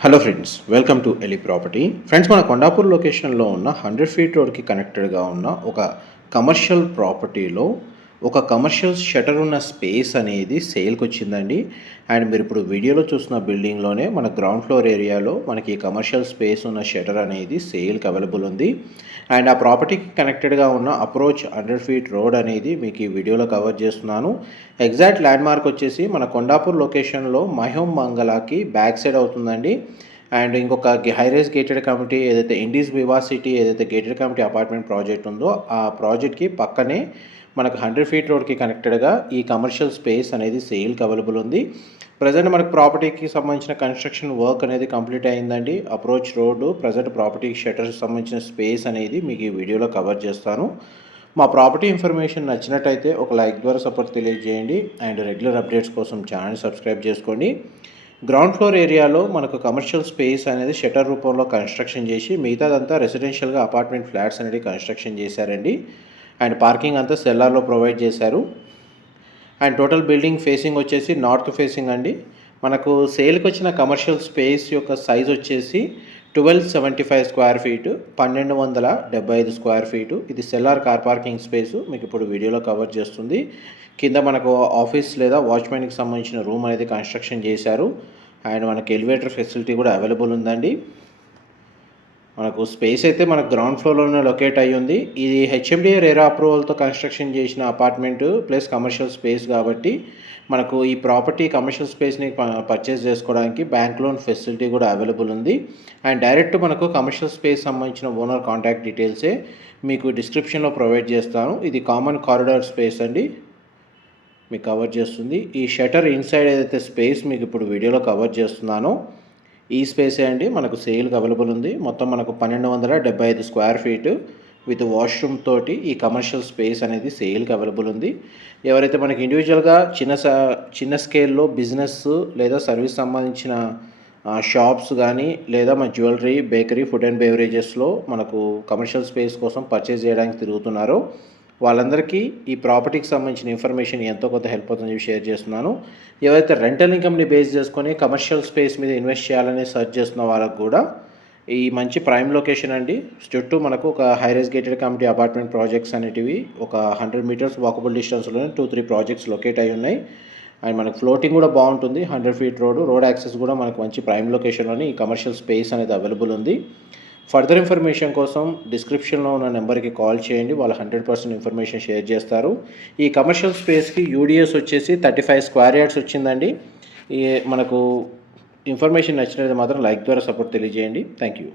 Hello friends welcome to Eli property friends మన కొండాపూర్ లొకేషన్లో ఉన్న హండ్రెడ్ ఫీట్ రోడ్కి కనెక్టెడ్గా ఉన్న ఒక కమర్షియల్ ప్రాపర్టీలో ఒక కమర్షియల్ షటర్ ఉన్న స్పేస్ అనేది సేల్కి వచ్చిందండి. అండ్ మీరు ఇప్పుడు వీడియోలో చూసిన బిల్డింగ్లోనే మన గ్రౌండ్ ఫ్లోర్ ఏరియాలో మనకి కమర్షియల్ స్పేస్ ఉన్న షటర్ అనేది సేల్కి అవైలబుల్ ఉంది. అండ్ ఆ ప్రాపర్టీకి కనెక్టెడ్గా ఉన్న అప్రోచ్ హండ్రెడ్ ఫీట్ రోడ్ అనేది మీకు ఈ వీడియోలో కవర్ చేస్తున్నాను. ఎగ్జాక్ట్ ల్యాండ్ మార్క్ వచ్చేసి మన కొండాపూర్ లొకేషన్లో మహోం మంగళకి బ్యాక్ సైడ్ అవుతుందండి. అండ్ ఇంకొక హైరేజ్ గేటెడ్ కమిటీ ఏదైతే ఇండీస్ వివా సిటీ ఏదైతే గేటెడ్ కమిటీ అపార్ట్మెంట్ ప్రాజెక్ట్ ఉందో ఆ ప్రాజెక్ట్కి పక్కనే మనకు హండ్రెడ్ ఫీట్ రోడ్కి కనెక్టెడ్గా ఈ కమర్షియల్ స్పేస్ అనేది సేల్కి అవైలబుల్ ఉంది. ప్రజెంట్ మనకు ప్రాపర్టీకి సంబంధించిన కన్స్ట్రక్షన్ వర్క్ అనేది కంప్లీట్ అయిందండి. అప్రోచ్ రోడ్డు ప్రజెంట్ ప్రాపర్టీ షటర్కి సంబంధించిన స్పేస్ అనేది మీకు ఈ వీడియోలో కవర్ చేస్తాను. మా ప్రాపర్టీ ఇన్ఫర్మేషన్ నచ్చినట్టయితే ఒక లైక్ ద్వారా సపోర్ట్ తెలియజేయండి. అండ్ రెగ్యులర్ అప్డేట్స్ కోసం ఛానల్ సబ్స్క్రైబ్ చేసుకోండి. గ్రౌండ్ ఫ్లోర్ ఏరియాలో మనకు కమర్షియల్ స్పేస్ అనేది షటర్ రూపంలో కన్స్ట్రక్షన్ చేసి మిగతాదంతా రెసిడెన్షియల్గా అపార్ట్మెంట్ ఫ్లాట్స్ అనేది కన్స్ట్రక్షన్ చేశారండి. అండ్ పార్కింగ్ అంతా సెల్లార్లో ప్రొవైడ్ చేశారు. అండ్ టోటల్ బిల్డింగ్ ఫేసింగ్ వచ్చేసి నార్త్ ఫేసింగ్ అండి. మనకు సేల్కి వచ్చిన కమర్షియల్ స్పేస్ యొక్క సైజ్ వచ్చేసి twelve seventy five square feet పన్నెండు వందల డెబ్బై ఐదు స్క్వేర్ ఫీటు. ఇది సెల్లార్ కార్ పార్కింగ్ స్పేసు. మీకు ఇప్పుడు వీడియోలో కవర్ చేస్తుంది. కింద మనకు ఆఫీస్ లేదా వాచ్మెన్కి సంబంధించిన రూమ్ అనేది కన్స్ట్రక్షన్ చేశారు. అండ్ మనకి ఎలివేటర్ ఫెసిలిటీ కూడా అవైలబుల్ ఉందండి. మనకు స్పేస్ అయితే మనకు గ్రౌండ్ ఫ్లోర్లోనే లొకేట్ అయ్యి ఉంది. ఇది హెచ్ఎండిఏ రేరా అప్రూవల్తో కన్స్ట్రక్షన్ చేసిన అపార్ట్మెంట్ ప్లస్ కమర్షియల్ స్పేస్ కాబట్టి మనకు ఈ ప్రాపర్టీ కమర్షియల్ స్పేస్ని పర్చేస్ చేసుకోవడానికి బ్యాంక్ లోన్ ఫెసిలిటీ కూడా అవైలబుల్ ఉంది. అండ్ డైరెక్ట్ మనకు కమర్షియల్ స్పేస్ సంబంధించిన ఓనర్ కాంటాక్ట్ డీటెయిల్సే మీకు డిస్క్రిప్షన్లో ప్రొవైడ్ చేస్తాను. ఇది కామన్ కారిడార్ స్పేస్ అండి. మీకు కవర్ చేస్తుంది. ఈ షటర్ ఇన్సైడ్ ఏదైతే స్పేస్ మీకు ఇప్పుడు వీడియోలో కవర్ చేస్తున్నానో ఈ స్పేసే అండి. మనకు సేల్కి అవైలబుల్ ఉంది. మొత్తం మనకు పన్నెండు వందల డెబ్బై ఐదు స్క్వేర్ ఫీట్ విత్ వాష్రూమ్ తోటి ఈ కమర్షియల్ స్పేస్ అనేది సేల్కి అవైలబుల్ ఉంది. ఎవరైతే మనకి ఇండివిజువల్గా చిన్న చిన్న స్కేల్లో బిజినెస్ లేదా సర్వీస్ సంబంధించిన షాప్స్ కానీ లేదా మన జ్యువెలరీ బేకరీ ఫుడ్ అండ్ బేవరేజెస్లో మనకు కమర్షియల్ స్పేస్ కోసం పర్చేస్ చేయడానికి తిరుగుతున్నారో. వాళ్ళందరికీ ఈ ప్రాపర్టీకి సంబంధించిన ఇన్ఫర్మేషన్ ఎంతో కొంత హెల్ప్ అవుతుందని చెప్పి షేర్ చేస్తున్నాను. ఎవరైతే రెంటల్ ఇన్కమ్ని బేస్ చేసుకొని కమర్షియల్ స్పేస్ మీద ఇన్వెస్ట్ చేయాలని సర్చ్ చేస్తున్న వాళ్ళకు కూడా ఈ మంచి ప్రైమ్ లొకేషన్ అండి. చుట్టూ మనకు ఒక high-rise gated community apartment projects అనేటివి ఒక హండ్రెడ్ మీటర్స్ వాకబుల్ డిస్టెన్స్లోనే టూ త్రీ ప్రాజెక్ట్స్ లొకేట్ అయి ఉన్నాయి. అండ్ మనకు ఫ్లోటింగ్ కూడా బాగుంటుంది. Hundred feet road road access కూడా మనకు మంచి ప్రైమ్ లొకేషన్లోని ఈ కమర్షియల్ స్పేస్ అనేది అవైలబుల్ ఉంది. ఫర్దర్ ఇన్ఫర్మేషన్ కోసం డిస్క్రిప్షన్లో ఉన్న నెంబర్కి కాల్ చేయండి. వాళ్ళు హండ్రెడ్ పర్సెంట్ ఇన్ఫర్మేషన్ షేర్ చేస్తారు. ఈ కమర్షియల్ స్పేస్కి యూడిఎస్ వచ్చేసి థర్టీ ఫైవ్ స్క్వేర్ యార్డ్స్ వచ్చిందండి. ఈ మనకు ఇన్ఫర్మేషన్ నచ్చినది మాత్రం లైక్ ద్వారా సపోర్ట్ తెలియజేయండి. Thank you.